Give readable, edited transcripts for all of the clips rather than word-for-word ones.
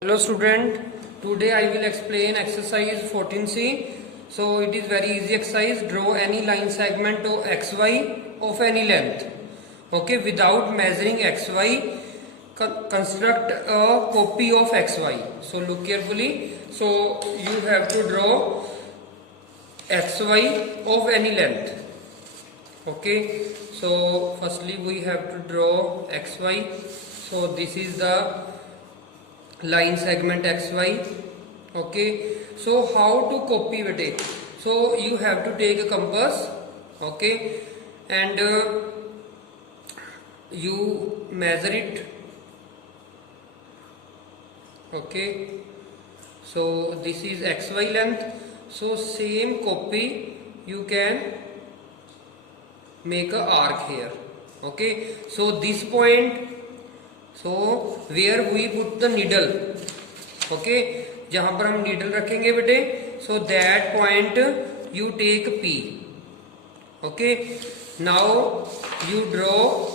Hello student, today I will explain exercise 14C. So it is very easy exercise. Draw any line segment of xy of any length. Okay, without measuring xy, construct a copy of xy. So look carefully. So you have to draw xy of any length. Okay, so firstly we have to draw xy. So this is the line segment xy. Okay, so how to copy it? So you have to take a compass. Okay, and you measure it. Okay, so this is xy length. So same copy you can make a arc here. Okay, so this point, so where we put the needle, okay, जहाँ पर हम needle रखेंगे बेटे, so that point you take P. Okay, now you draw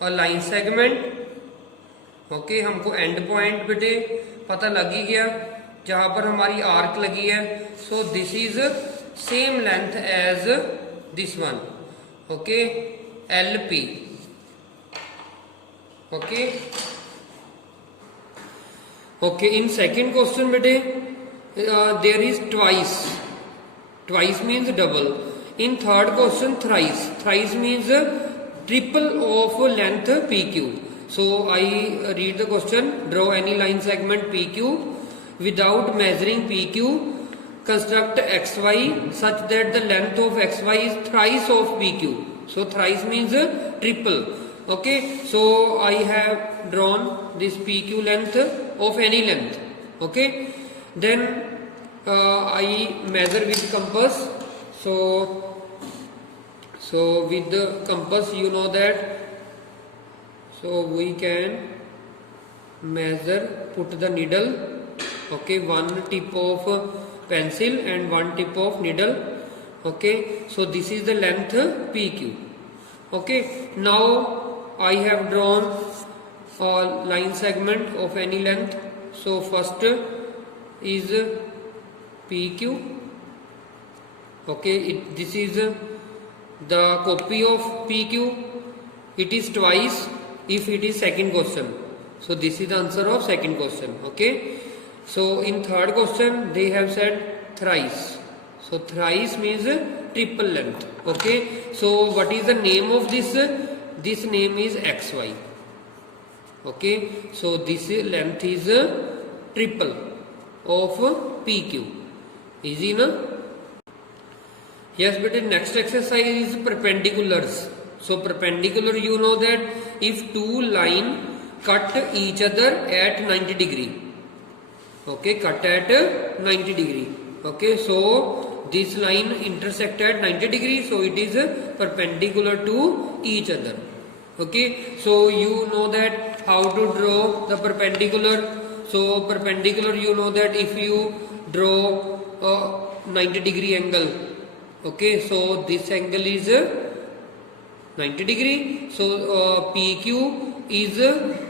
a line segment. Okay, हमको end point बेटे पता लग ही गया जहाँ पर हमारी arc लगी है. So this is same length as this one. Okay, LP. Okay, in second question bete there is twice means double. In third question thrice means triple of length PQ. So I read the question. Draw any line segment PQ without measuring PQ. Construct XY such that the length of XY is thrice of PQ. So thrice means triple. Okay, so I have drawn this PQ length of any length. Okay, then I measure with compass. So with the compass you know that, so we can measure, put the needle. Okay, one tip of pencil and one tip of needle. Okay, so this is the length PQ. Okay, now I have drawn a line segment of any length. So first is PQ. Okay, this is the copy of PQ. It is twice if it is second question. So this is the answer of second question. Okay, so in third question they have said thrice. So thrice means triple length. Okay, so what is the name of this? This name is XY. Okay, so this length is triple of PQ. Easy na? Yes, but in next exercise is perpendiculars. So perpendicular, you know that if two lines cut each other at 90 degree. Okay, cut at 90 degree. Okay, so this line intersect at 90 degree, so it is perpendicular to each other. Okay, so you know that how to draw the perpendicular. So perpendicular, you know that if you draw a 90 degree angle, okay, so this angle is 90 degree. So PQ is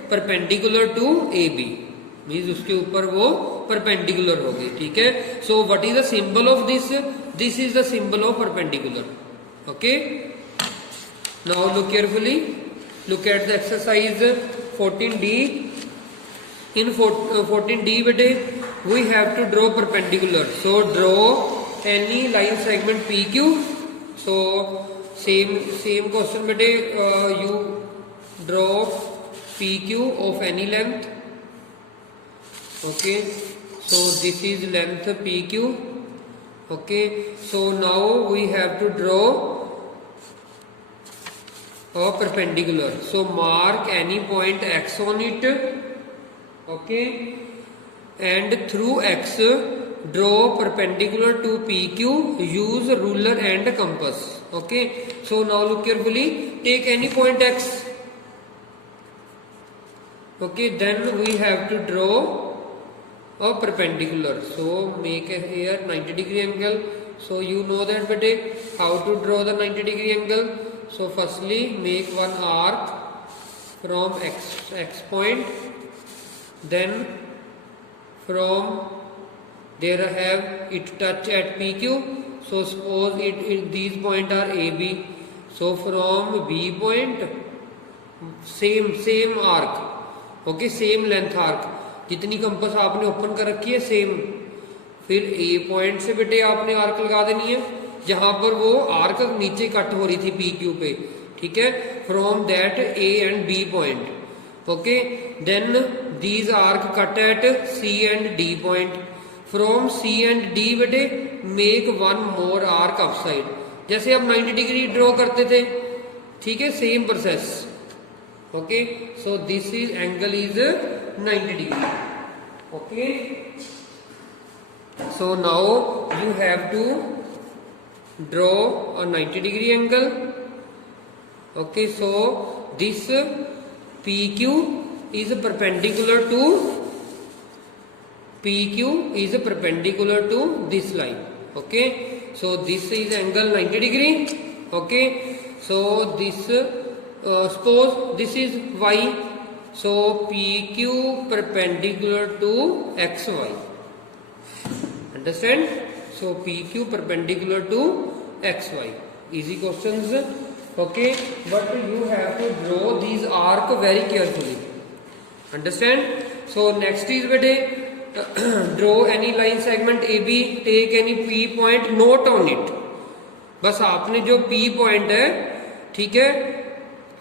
perpendicular to AB. Means उसके ऊपर वो perpendicular हो गई. ठीक है, so what is the symbol of this? This is the symbol of perpendicular. Okay, now look carefully, look at the exercise 14D. In 14D बेटे we have to draw perpendicular. So draw any line segment PQ. So same question बेटे, you draw PQ of any length. Okay, so this is length PQ. Okay, so now we have to draw a perpendicular. So mark any point X on it. Okay, and through X draw perpendicular to PQ. Use ruler and compass. Okay, so now look carefully, take any point X. Okay, then we have to draw a perpendicular. So make here 90 degree angle. So you know that bete how to draw the 90 degree angle. So firstly make one arc from X point, then from there have it touch at PQ. So suppose these point are AB. So from B point same arc, okay, same length arc, जितनी compass आपने open कर रखी है same, फिर ए point से बेटे आपने arc लगा देनी है जहां पर वो आर्क नीचे कट हो रही थी पी क्यू पे, ठीक है, from that A and B point, okay, then these arc cut at C and D point, from C and D बेटे make one more arc upside, जैसे आप 90 डिग्री ड्रॉ करते थे, ठीक है, same process, okay, so this is angle is 90 degree, okay, so now you have to draw a 90 degree angle, okay, so this PQ is perpendicular to this line, okay, so this is angle 90 degree, okay, so this suppose this is Y, so PQ perpendicular to XY, understand, so PQ perpendicular to XY, easy questions, okay, but you have to draw these arc very carefully, understand, so next is bete draw any line segment AB, take any P point, note on it, बस आपने जो P point है, ठीक है,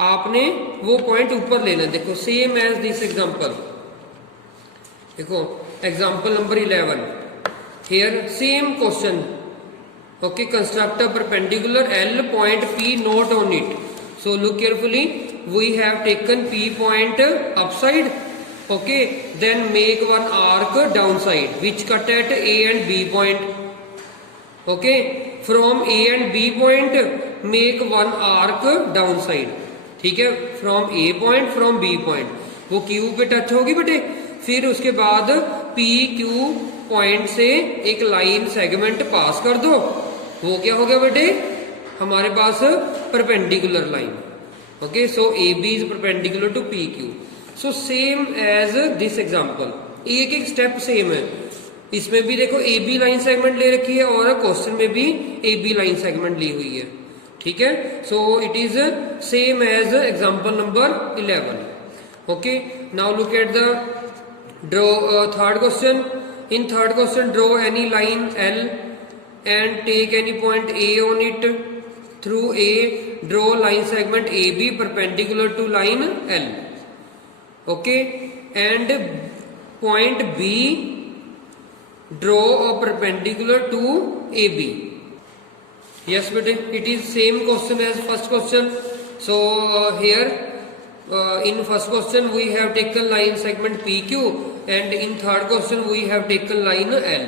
आपने वो point ऊपर लेना, देखो सेम एज दिस एग्जांपल, देखो example number 11, here same question, okay, construct a perpendicular L point P, note on it, so look carefully, we have taken P point upside, okay, then make one arc downside which cut at A and B point, okay, from A and B point make one arc downside, ठीक है, from A point from B point, वो Q पे touch होगी बेटे, फिर उसके बाद P Q point से एक लाइन सेगमेंट पास कर दो, वो क्या हो गया बेटे, हमारे पास perpendicular line, okay, so A B is perpendicular to P Q, so same as this example, एक एक स्टेप सेम है, इसमें भी देखो ए बी लाइन सेगमेंट ले रखी है और क्वेश्चन में भी ए बी लाइन सेगमेंट ली हुई है, ठीक है, so it is same as example number 11, okay, now look at the draw third question, in third question draw any line L and take any point A on it, through A draw line segment AB perpendicular to line L, okay, and point B draw a perpendicular to AB, yes bete, it is same question as first question, so here in first question we have taken line segment PQ and in third question we have taken line L,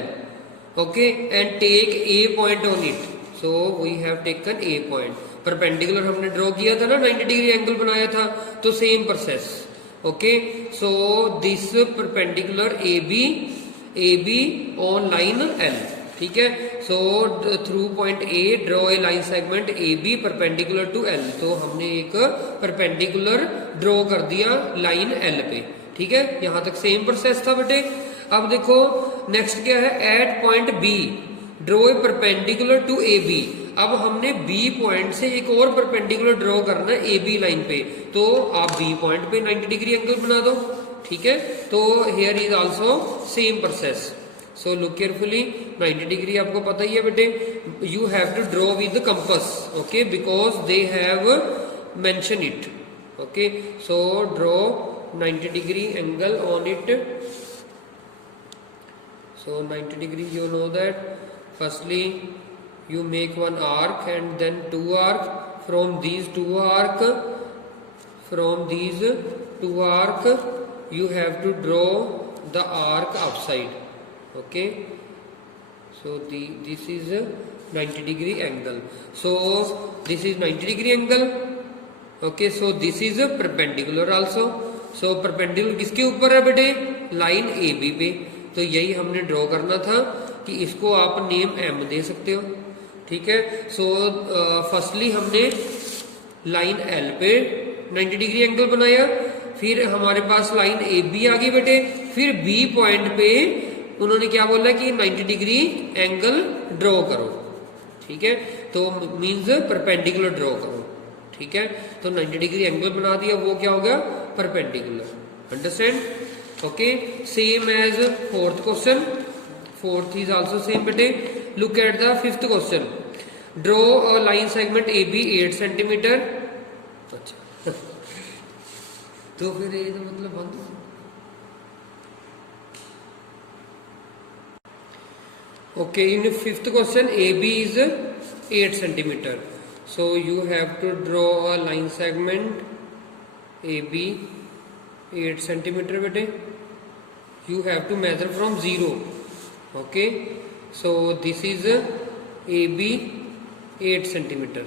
okay, and take A point on it, so we have taken A point, perpendicular हमने draw किया था ना, 90 degree angle बनाया था, तो same process, okay, so this perpendicular AB on line L, ठीक है, so through point A draw a line segment AB perpendicular to L, तो हमने एक परपेंडिकुलर ड्रॉ कर दिया लाइन L पे, ठीक है, यहां तक सेम प्रोसेस था बेटे। अब देखो नेक्स्ट क्या है, at point B draw a perpendicular to AB, अब हमने B पॉइंट से एक और परपेंडिकुलर ड्रॉ करना है AB लाइन पे, तो आप B पॉइंट पे 90 डिग्री एंगल बना दो, ठीक है, तो here is also same process, so look carefully, 90 degree आपको पता ही है बेटे, you have to draw with the compass, okay, because they have mention it, okay, so draw 90 degree angle on it, so 90 degree you know that firstly you make one arc and then two arc, from these two arc you have to draw the arc upside, okay, so this is a 90 degree angle, so this is 90 degree angle, okay, so this is a perpendicular also, so perpendicular किसके ऊपर है बेटे, line A B पे, तो यही हमने draw करना था कि इसको आप नेम एम दे सकते हो, ठीक है, सो फर्स्टली हमने लाइन एल पे 90 डिग्री एंगल बनाया, फिर हमारे पास लाइन ए बी आ गई बेटे, फिर बी पॉइंट पे उन्होंने क्या बोला कि 90 डिग्री एंगल ड्रॉ करो, ठीक है, तो मीन्स परपेंडिकुलर ड्रॉ करो, ठीक है, तो 90 डिग्री एंगल बना दिया, वो क्या हो गया, perpendicular, understand, okay. Same as fourth question, fourth is also same बेटे। Look at the fifth question, draw a line segment A B 8 centimetre, अच्छा तो फिर ये तो मतलब बंद। Okay, in the fifth question, AB is 8 centimeter. So you have to draw a line segment AB 8 centimeter. Bete, you have to measure from 0. Okay, so this is AB 8 centimeter.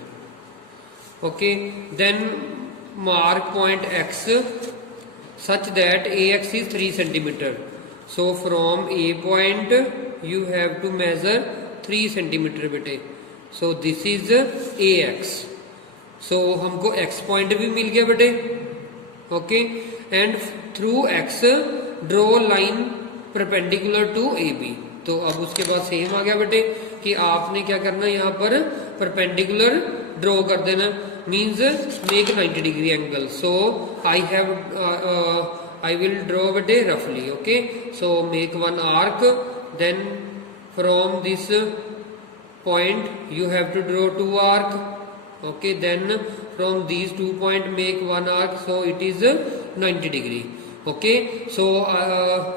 Okay, then mark point X such that AX is 3 centimeter. So from A point you have to measure 3 centimeter बेटे, so this is AX, so हमको X point भी मिल गया बेटे, okay, and through X draw line perpendicular to AB। तो अब उसके बाद same आ गया बेटे कि आपने क्या करना है, यहाँ पर परपेंडिकुलर ड्रॉ कर देना, means make 90 degree angle. So I will draw bete roughly, okay, so make one arc, then from this point you have to draw 2 arc, okay, then from these 2 point make 1 arc, so it is 90 degree, okay, so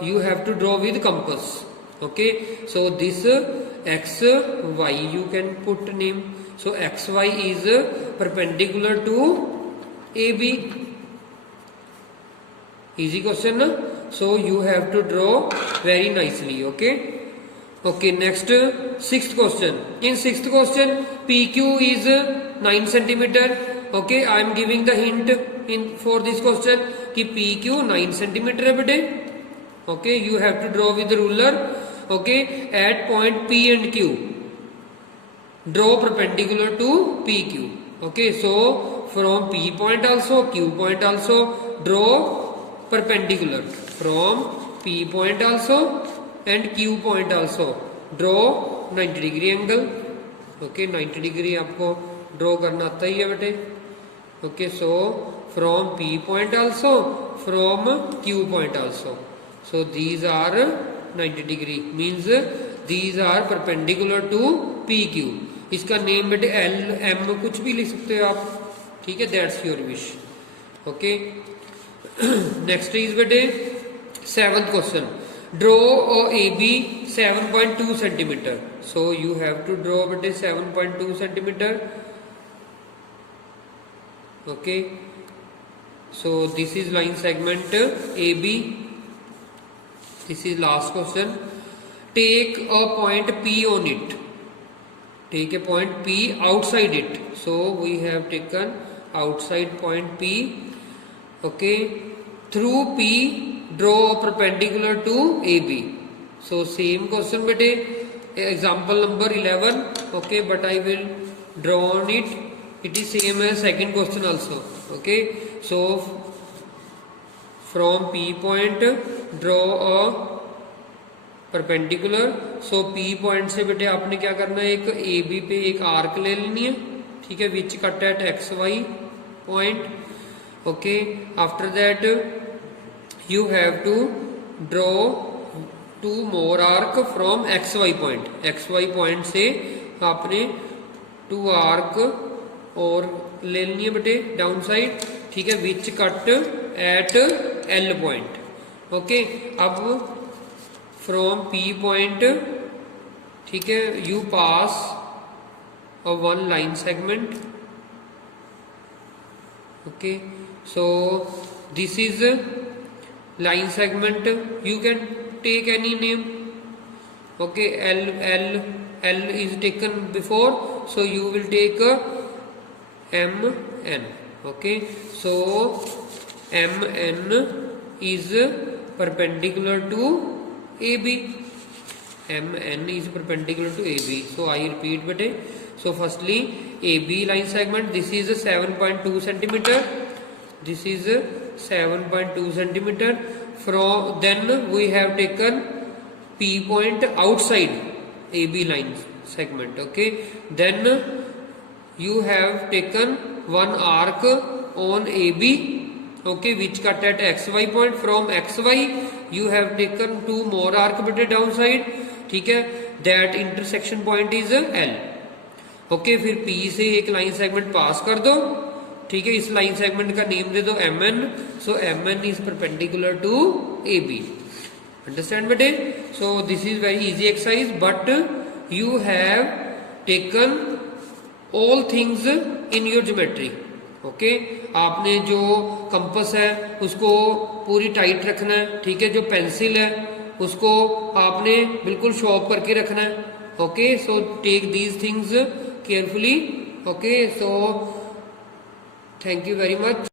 you have to draw with compass, okay, so this x y you can put name, so x y is perpendicular to AB, easy question na? So you have to draw very nicely, okay, okay, next sixth question. In sixth question PQ is 9 centimeter, okay, I am giving the hint in for this question कि PQ 9 centimeter है बेटे, okay, you have to draw with the ruler, okay, at point P and Q draw perpendicular to PQ, okay, so from P point also Q point also draw perpendicular, from P point also and Q point also draw 90 degree angle, okay, 90 degree आपको draw करना आता ही है बेटे, okay, so from P point also, from Q point also, so these are 90 degree, means these are perpendicular to PQ। इसका name बेटे L M कुछ भी लिख सकते हो आप, ठीक है, that's your wish, okay। Next is bete seventh question, draw AB 7.2 centimeter, so you have to draw bete 7.2 centimeter, okay, so this is line segment AB, this is last question, take a point P on it, take a point P outside it, so we have taken outside point P, okay, through P draw perpendicular to AB, so same question bete example number 11, okay, but I will draw on it, it is same as second question also, okay, so from P point draw a perpendicular, so P point से बेटे आपने क्या करना है, एक AB पे एक arc ले लेनी है, ठीक है, which cut at XY point, okay, after that you have to draw 2 more arc from XY point, XY point से आपने 2 arc और ले लेनी है बेटे डाउन साइड, ठीक है, which cut at L point, okay, अब from P point, ठीक है, you pass a one line segment, okay, so this is line segment, you can take any name, okay, L is taken before, so you will take MN, okay, so MN is perpendicular to AB, MN is perpendicular to AB, so I repeat bete, so firstly AB line segment, this is 7.2 centimeter, this is 7.2 centimeter, from then we have taken P point outside AB line segment. Okay, then you have taken one arc on AB, okay, which cut at XY point. From XY you have taken two more arc bit downside, ठीक है, that intersection point is L. Okay, फिर P से एक line segment पास कर दो, ठीक है, इस लाइन सेगमेंट का नेम दे दो MN. So MN is perpendicular to AB. Understand बेटे? So this is very easy exercise, but you have taken all things in your geometry. Okay, आपने जो कंपस है उसको पूरी टाइट रखना है, ठीक है, जो पेंसिल है उसको आपने बिल्कुल शॉर्प करके रखना है. Okay, so take these things carefully. Okay, so thank you very much.